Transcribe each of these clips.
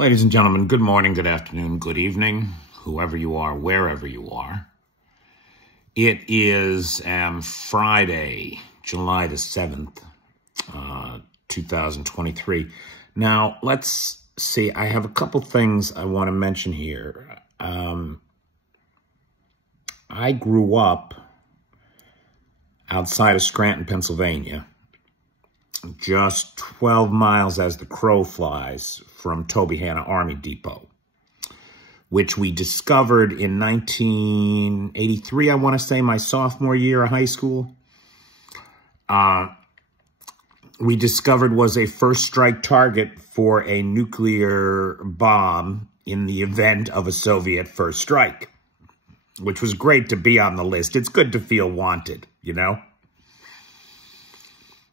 Ladies and gentlemen, good morning, good afternoon, good evening, whoever you are, wherever you are. It is Friday, July the 7th, 2023. Now, let's see, I have a couple things I want to mention here. I grew up outside of Scranton, Pennsylvania, just 12 miles as the crow flies from Tobyhanna Army Depot, which we discovered in 1983, I want to say, my sophomore year of high school. We discovered was a first strike target for a nuclear bomb in the event of a Soviet first strike, which was great to be on the list. It's good to feel wanted, you know?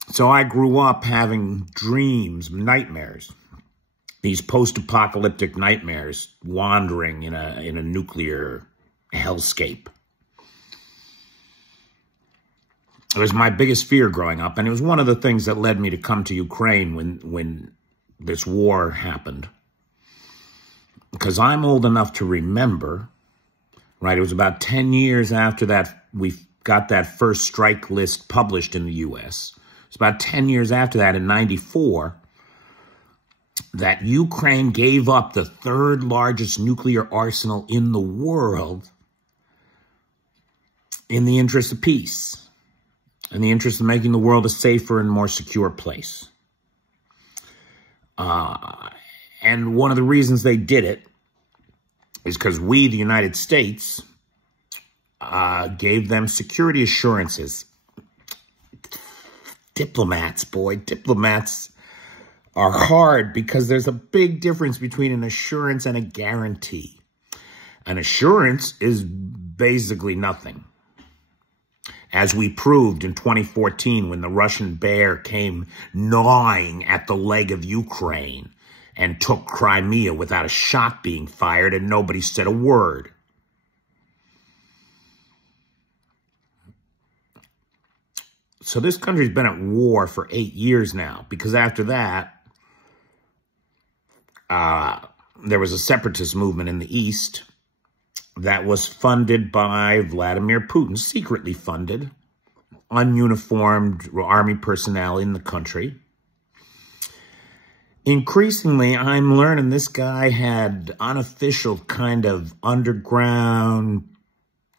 So I grew up having dreams, nightmares, these post-apocalyptic nightmares, wandering in a nuclear hellscape. It was my biggest fear growing up, and it was one of the things that led me to come to Ukraine when this war happened. Because I'm old enough to remember, right, it was about 10 years after that we got that first strike list published in the U.S., it's about 10 years after that, in 94, that Ukraine gave up the third largest nuclear arsenal in the world in the interest of peace, in the interest of making the world a safer and more secure place. And one of the reasons they did it is because we, the United States, gave them security assurances. Diplomats, boy, diplomats are hard because there's a big difference between an assurance and a guarantee. An assurance is basically nothing. As we proved in 2014 when the Russian bear came gnawing at the leg of Ukraine and took Crimea without a shot being fired and nobody said a word. So this country's been at war for 8 years now, because after that, there was a separatist movement in the East that was funded by Vladimir Putin, secretly funded, ununiformed army personnel in the country. Increasingly, I'm learning this guy had unofficial kind of underground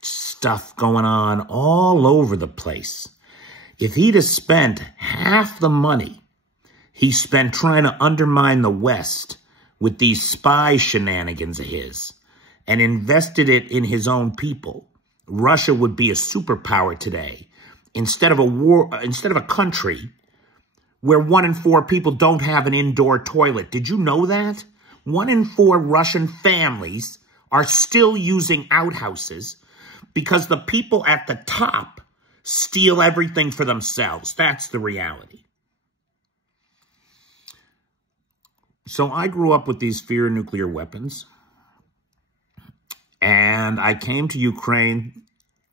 stuff going on all over the place. If he'd have spent half the money he spent trying to undermine the West with these spy shenanigans of his and invested it in his own people, Russia would be a superpower today instead of a country where 1 in 4 people don't have an indoor toilet. Did you know that? 1 in 4 Russian families are still using outhouses because the people at the top steal everything for themselves. That's the reality. So I grew up with these fear of nuclear weapons. And I came to Ukraine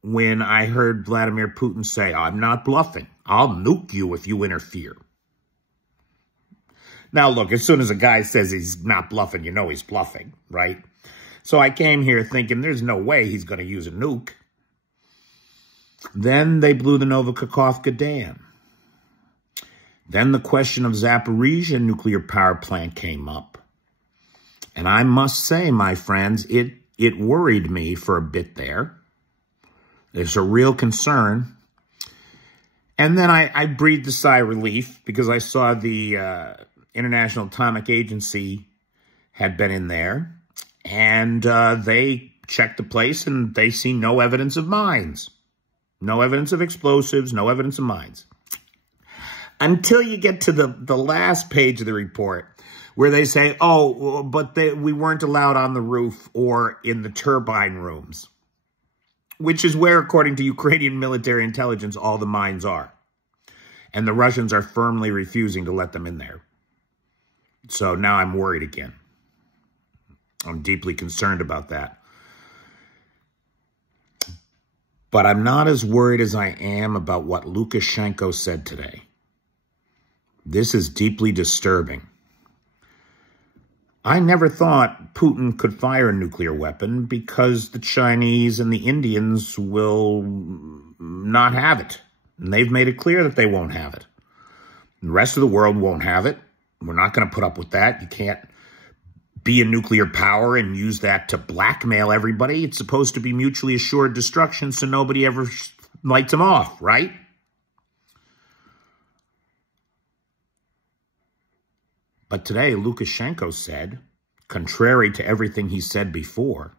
when I heard Vladimir Putin say, I'm not bluffing. I'll nuke you if you interfere. Now, look, as soon as a guy says he's not bluffing, you know he's bluffing, right? So I came here thinking there's no way he's going to use a nuke. Then they blew the Novokakhovka Dam. Then the question of Zaporizhzhia nuclear power plant came up. And I must say, my friends, it worried me for a bit there. There's a real concern. And then I breathed a sigh of relief because I saw the International Atomic Agency had been in there. And they checked the place and they see no evidence of mines. No evidence of explosives, no evidence of mines. Until you get to the last page of the report where they say, oh, but we weren't allowed on the roof or in the turbine rooms, which is where, according to Ukrainian military intelligence, all the mines are. And the Russians are firmly refusing to let them in there. So now I'm worried again. I'm deeply concerned about that. But I'm not as worried as I am about what Lukashenko said today. This is deeply disturbing. I never thought Putin could fire a nuclear weapon because the Chinese and the Indians will not have it. And they've made it clear that they won't have it. The rest of the world won't have it. We're not going to put up with that. You can't be a nuclear power and use that to blackmail everybody. It's supposed to be mutually assured destruction so nobody ever lights them off, right? But today, Lukashenko said, contrary to everything he said before,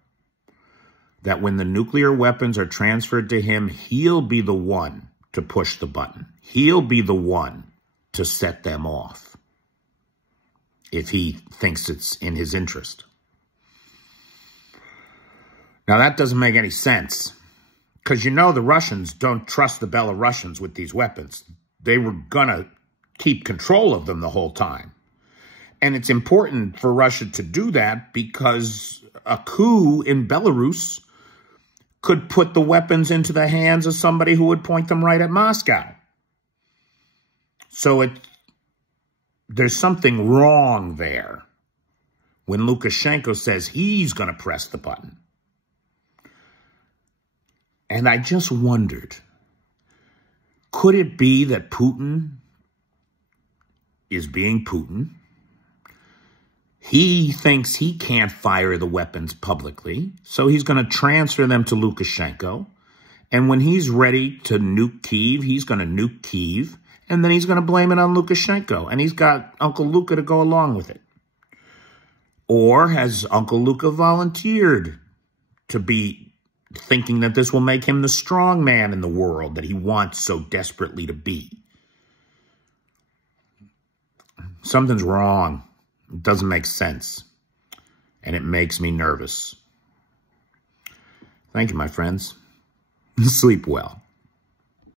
that when the nuclear weapons are transferred to him, he'll be the one to push the button. He'll be the one to set them off if he thinks it's in his interest. Now, that doesn't make any sense because, you know, the Russians don't trust the Belarusians with these weapons. They were going to keep control of them the whole time. And it's important for Russia to do that because a coup in Belarus could put the weapons into the hands of somebody who would point them right at Moscow. So there's something wrong there when Lukashenko says he's going to press the button. And I just wondered, could it be that Putin is being Putin? He thinks he can't fire the weapons publicly, so he's going to transfer them to Lukashenko. And when he's ready to nuke Kyiv, he's going to nuke Kyiv, and then he's going to blame it on Lukashenko. And he's got Uncle Luka to go along with it. Or has Uncle Luka volunteered to be thinking that this will make him the strong man in the world that he wants so desperately to be? Something's wrong. It doesn't make sense, and it makes me nervous. Thank you, my friends. Sleep well.